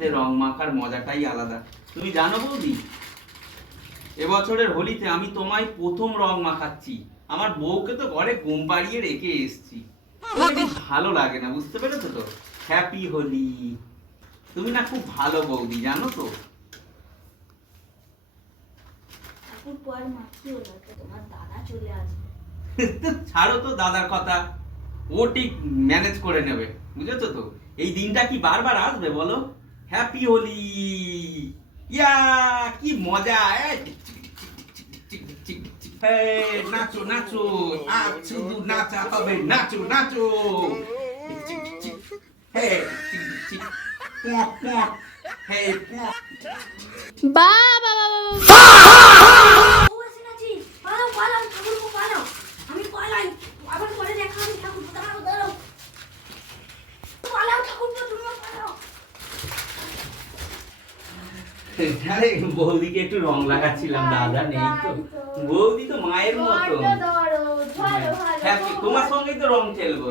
সাথে রং মাখার মজাটাই আলাদা। তুমি জানো বৌদি, এবছরের হোলিতে আমি তোমায় প্রথম রং মাখাচ্ছি। আমার বউকে তো ঘরে ঘুম পাড়িয়ে রেখে এসেছি। ভালো লাগে না, বুঝতে পেরেছো তো? হ্যাপি হোলি। তুমি না খুব ভালো বৌদি, জানো তো? ছাড়ো তো দাদার কথা, ও ঠিক ম্যানেজ করে নেবে, বুঝেছো তো? এই দিনটা কি বারবার আসবে বলো? হ্যাপি হোলি। ইয়া কি মজা! নাচো নাচো, আজ শুধু নাচা হবে, নাচো নাচো। বাবা বৌদিকে একটু রং লাগাচ্ছিলাম, দাদা নেই তো। বৌদি তো মায়ের মতো। তোমার সঙ্গেই তো রং খেলবো।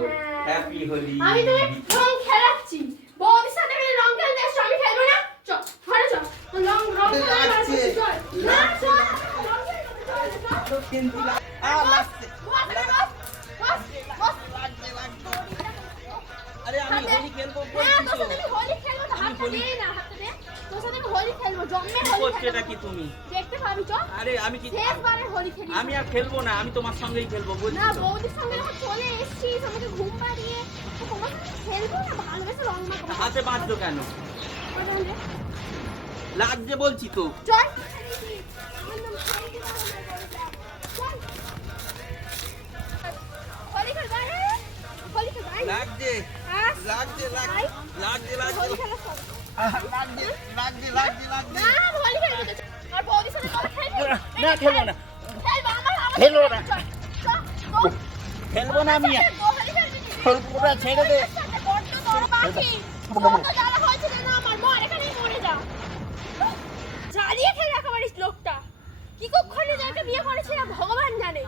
হ্যাপি হোলি। আমি তোকে রং খেলাচ্ছি, বৌদির সাথে আমি রং খেলতে এসেছি, আমি খেলবো না। চল ঘরে চল, রং রং লাগছে। চল না চল, রং খেলবো চল। লাগছে। আরে আমি হোলি খেলবো হ্যাঁ, বলছি তোর তো। সাথে আমি হোলি খেলবো তো, হাতটা দে না, হাতটা দে। তোর সাথে আমি হোলি খেলবো, জম্মে হোলি করছে খেলবো। নাকি তুমি? দেখতে পাবি চল। আরে আমি কি শেষবারে হোলি খেলি। আমি আর খেলবো না, আমি তোমার সঙ্গেই খেলবো বলছি না, তো। বৌদির সঙ্গে যখন চলে এসেছিস, আমাকে ঘুম পাড়িয়ে, তো তোমার সঙ্গে খেলবো না, ভালোবেসে রং মাখাবো। হাতে বাঁধছো কেন? লাগছে বলছি তো। চল। হোলি খেলবো, হোলি খেলবো। লাগছে লাগছে লাগছে লাগছে লাগছে হোলি খেলা সব। লাগছে লাগছে লাগছে লাগছে। না, হোলি খেলবো তো। আর বৌদির সাথে কথা খেলবি? না খেলবো না, খেলবো, আমার খেলবো না। চল, চল, চল। খেলবো না আমি। হোলি খেলবি কি? খেলবোটা ছেড়ে দে। বড্ড বড় পাখি। কত জ্বালা হয়েছে যেন আমার, মর এখানেই মরে যা। জ্বালিয়ে খেলে একেবারে লোকটা। কি কখনো যাকে বিয়ে করেছিলাম ভগবান জানে।